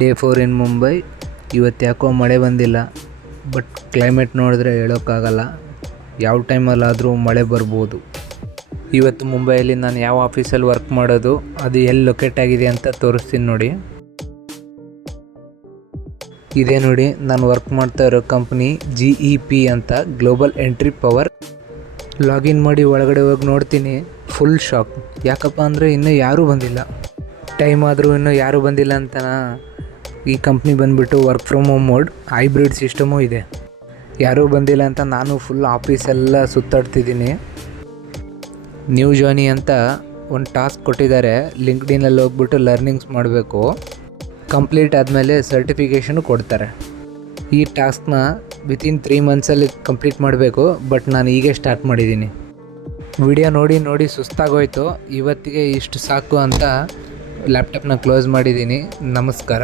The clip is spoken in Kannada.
ಡೇ 4 ಇನ್ ಮುಂಬೈ. ಇವತ್ತು ಯಾಕೋ ಮಳೆ ಬಂದಿಲ್ಲ, ಬಟ್ ಕ್ಲೈಮೇಟ್ ನೋಡಿದ್ರೆ ಹೇಳೋಕ್ಕಾಗಲ್ಲ, ಯಾವ ಟೈಮಲ್ಲಾದರೂ ಮಳೆ ಬರ್ಬೋದು. ಇವತ್ತು ಮುಂಬೈಯಲ್ಲಿ ನಾನು ಯಾವ ಆಫೀಸಲ್ಲಿ ವರ್ಕ್ ಮಾಡೋದು, ಅದು ಎಲ್ಲಿ ಲೊಕೇಟ್ ಆಗಿದೆ ಅಂತ ತೋರಿಸ್ತೀನಿ ನೋಡಿ. ಇದೇ ನೋಡಿ ನಾನು ವರ್ಕ್ ಮಾಡ್ತಾ ಇರೋ ಕಂಪ್ನಿ GEP ಅಂತ, ಗ್ಲೋಬಲ್ ಎಂಟ್ರಿ ಪವರ್. ಲಾಗಿನ್ ಮಾಡಿ ಒಳಗಡೆ ಹೋಗಿ ನೋಡ್ತೀನಿ, ಫುಲ್ ಶಾಕ್. ಯಾಕಪ್ಪ ಅಂದರೆ ಇನ್ನೂ ಯಾರೂ ಬಂದಿಲ್ಲ. ಟೈಮ್ ಆದರೂ ಇನ್ನೂ ಯಾರೂ ಬಂದಿಲ್ಲ ಅಂತನಾ. ಈ ಕಂಪ್ನಿ ಬಂದುಬಿಟ್ಟು work from home mode, hybrid system ಇದೆ. ಯಾರೂ ಬಂದಿಲ್ಲ ಅಂತ ನಾನು ಫುಲ್ ಆಫೀಸೆಲ್ಲ ಸುತ್ತಾಡ್ತಿದ್ದೀನಿ. ನ್ಯೂ ಜಾಯ್ನಿ ಅಂತ ಒಂದು ಟಾಸ್ಕ್ ಕೊಟ್ಟಿದ್ದಾರೆ. ಲಿಂಕ್ಡ್ಇನಲ್ಲಿ ಹೋಗ್ಬಿಟ್ಟು ಲರ್ನಿಂಗ್ಸ್ ಮಾಡಬೇಕು. ಕಂಪ್ಲೀಟ್ ಆದಮೇಲೆ ಸರ್ಟಿಫಿಕೇಷನು ಕೊಡ್ತಾರೆ. ಈ ಟಾಸ್ಕ್ನ ವಿತಿನ್ 3 ಮಂತ್ಸಲ್ಲಿ ಕಂಪ್ಲೀಟ್ ಮಾಡಬೇಕು, ಬಟ್ ನಾನು ಹೀಗೆ ಸ್ಟಾರ್ಟ್ ಮಾಡಿದ್ದೀನಿ. ವಿಡಿಯೋ ನೋಡಿ ಸುಸ್ತಾಗೋಯ್ತು. ಇವತ್ತಿಗೆ ಇಷ್ಟು ಸಾಕು ಅಂತ ಲ್ಯಾಪ್ಟಾಪ್ನ ಕ್ಲೋಸ್ ಮಾಡಿದ್ದೀನಿ. ನಮಸ್ಕಾರ.